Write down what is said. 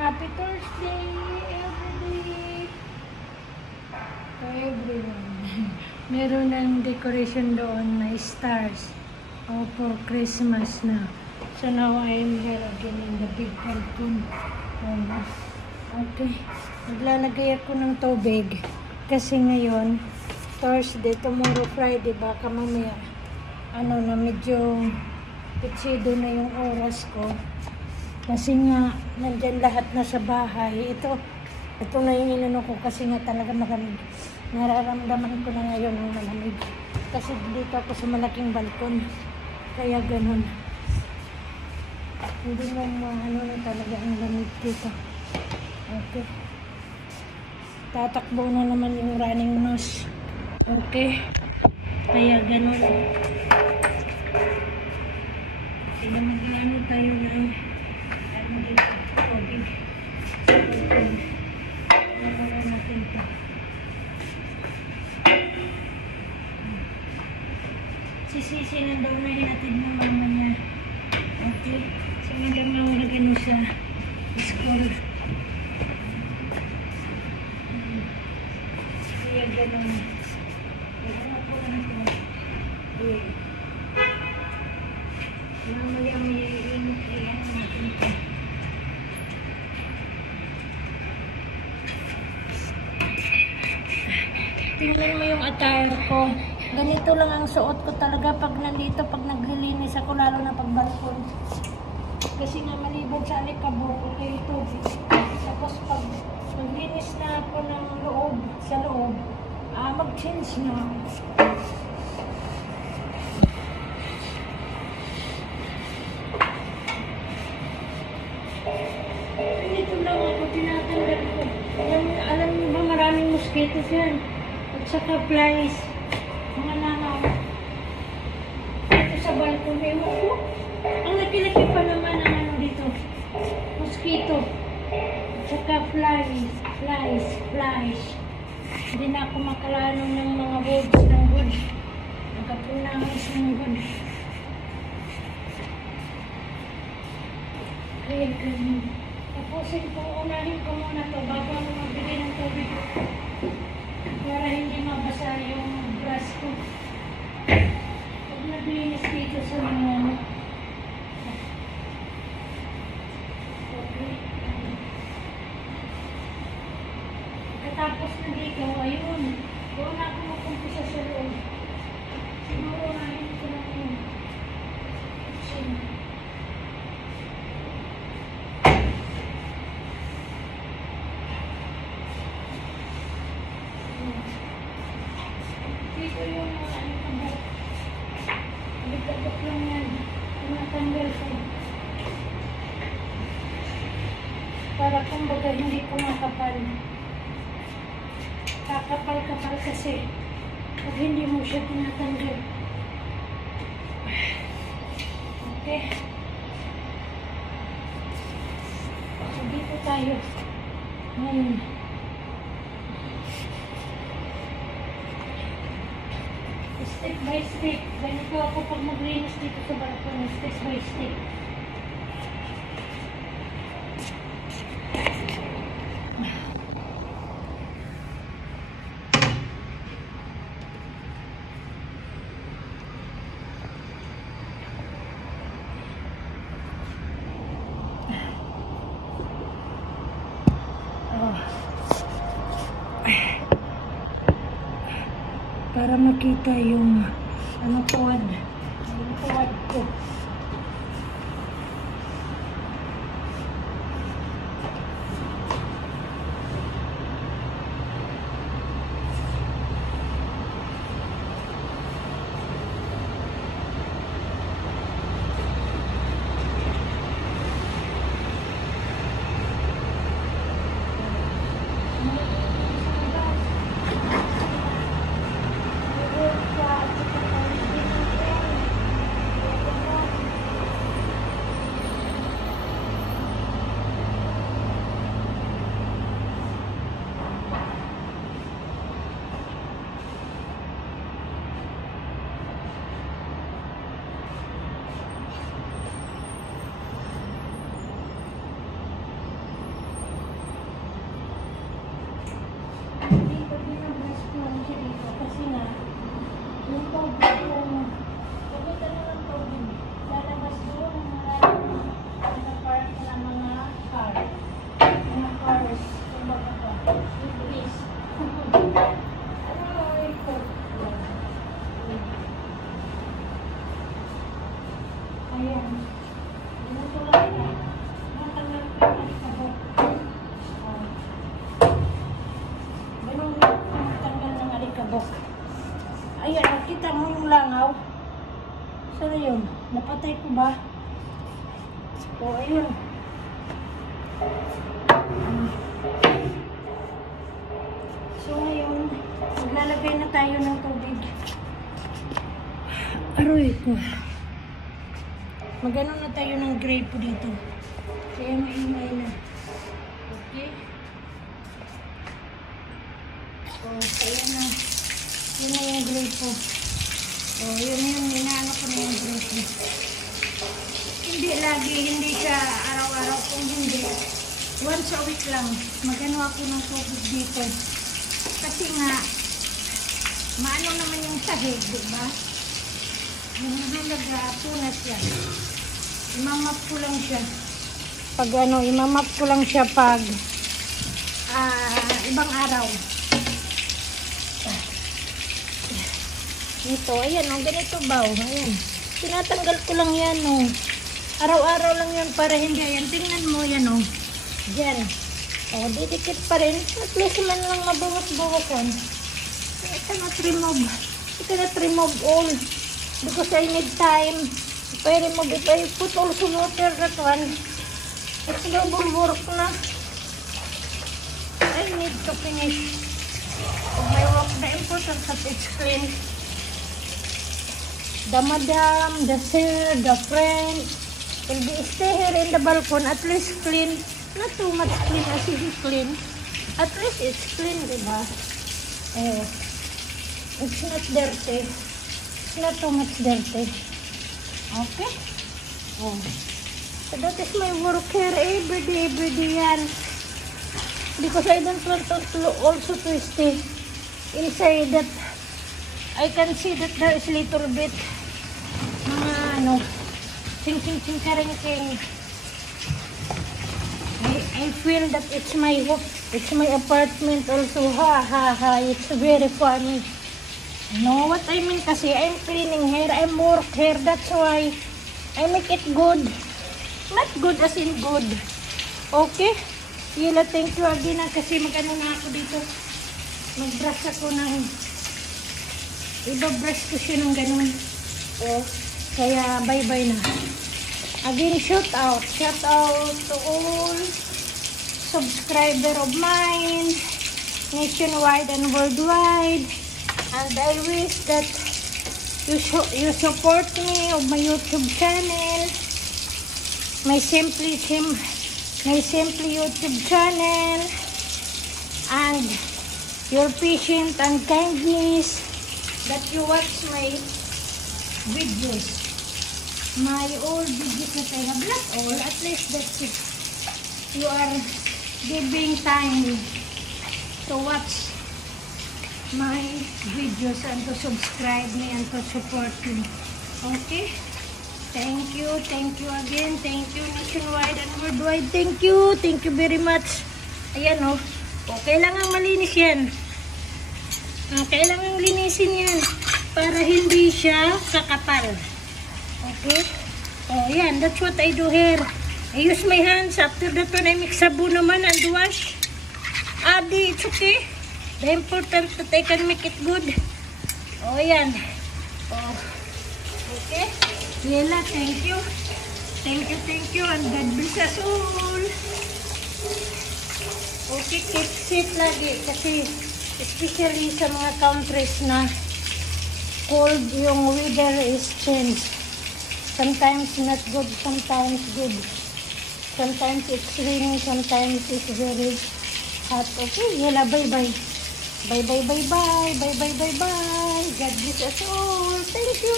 Happy Thursday, everybody! To everyone. Meron ng decoration doon na stars. Oh, for Christmas na. So now I am here again in the big balcony. Okay. Naglalagay ako ng tubig. Kasi ngayon, Thursday, tomorrow Friday, baka mamaya, na medyo pitsido na yung oras ko. Kasi nga, nandyan lahat na sa bahay. Ito na yung inano ko kasi nga talaga malamig. Nararamdaman ko na ngayon ang malamig. Kasi dito ako sa malaking balkon. Kaya ganun. Hindi mo na talaga ang lamig dito. Okay. Tatakbo na naman yung running nose. Okay. Kaya ganun. Kaya mag-ano tayo ng tubig. Nagawa natin ito. Sisisi na daw na hinatid ng mama niya. Okay. So hanggang mawalagan sa school. Kaya ganun. Kaya po lang ito. Mamaya may iinit kaya natin ito. Tingnan mo yung attire ko. Ganito lang ang suot ko talaga pag nandito, pag naglilinis ako, lalo na pag balkon. Kasi nga malibog sa alikabok, okay ito. Tapos pag maglinis na ako ng loob, sa loob, mag-change na. Ganito lang ako, tinatanggal ko. Alam niyo ba, maraming mosquitoes yan. At saka flies. Mga nangaw. Ito sa balcony mo. Ang laki-laki pa naman ang dito. Mosquito. At saka flies. Hindi na ako makalanong ng mga woods ng wood. Nagkapunangis ng wood. Kaya ganun. Tapusin ko, unahin ko muna to bago ako magbigay ng tubig. Para hindi mabasa yung grass ko. Pag naglinis dito sa mga okay. Katapos na dito, ayun. Doon na ako makumpisa sa loob. Siguro unahin ko lang yun. Dito yung kabuk. Kabuk lang yan. Tinatanggal ko. Para kumbaga hindi ko makapal. Kakapal-kapal kasi. Pag hindi mo siya tinatanggal. Okay. So dito tayo. Ngayon. Step by step. Ganito ako pag maglinis dito sa balkon. Step by step. Para makita yung puwad ko. Yung tubig yung gamitan na ng tubig. Lalabas doon ang maraming nakapark na mga car. Mga cars. Kung baka pa. Iblis. Ano mo ito? Ayan. Dinutulak na. Matanggal ka na ikabot. Ganun matanggal ng alikabok. Ayan, nakita mo yung langaw. Saan yun? Napatay ko ba? O, ayun. So, ngayon, maglalagay na tayo ng tubig. Aroy ko. Magano na tayo ng grape dito. Kaya maingay na. Okay? So, kaya na. Yun na yung grape po. So, yun yung inaano ko na yung grape. Hindi lagi, hindi siya araw-araw. Kung hindi, once a week lang. Magano ako ng tubig dito. Kasi nga, maano naman yung sahig, diba? Yung halaga, punas yan. Imamap ko lang siya. Pag ano, imamap ko lang siya pag ibang araw. Ito, ayan o, ganito ba o, ayan. Tinatanggal ko lang yan o. Araw-araw lang yan para hindi, ayan. Tingnan mo yan o. Diyan. O, didikit pa rin. At least man lang mabawas-bawasan. I cannot remove all. Because I need time. If I remove it, I put also water that one. It's double work na. I need to finish my work. The important that it's clean. The madam, the sir, the friend will be stay here in the balcony. At least clean. Not too much clean as it is clean. At least it's clean, diba? It's not dirty. It's not too much dirty. Okay? Oh. So that is my work here every day yan. Because I don't want to also to stay inside that. I can see that there is little bit mga ano, ching-ching-ching karing-king. I feel that it's my apartment also. It's very funny. No, what I mean kasi, I'm cleaning here, I'm work here, that's why I make it good. Not good as in good. Okay? Yela, thank you again kasi mag-ano na ako dito. Mag-brush ako ng, iba-brush ko siya ng ganun. Oh, kaya bye-bye na. Again, shout out to all subscriber of mine, nationwide and worldwide. And I wish that you support me on my YouTube channel, my Simply YouTube channel, and your patience and kindness that you watch my videos, my old videos that I have, not all, at least that's it. You are giving time to watch my videos and to subscribe me and to support me. Okay? Thank you again. Thank you nationwide and worldwide. Thank you very much. Ayan o. O, kailangan malinis yan. Kailangan linisin yan para hindi siya kakapal. Okay? O, ayan. That's what I do here. I use my hands. After that one, I mix sabon naman and wash. Adi, it's okay. The important that I can make it good. O, ayan. O, okay? Yela, thank you. Thank you. And God bless us all. Okay, keep safe lagi. Kasi, especially sa mga countries na cold, yung weather is changed. Sometimes not good, sometimes good. Sometimes it's raining, sometimes it's very hot. Okay, yela, bye-bye. Bye-bye. God bless us all. Thank you.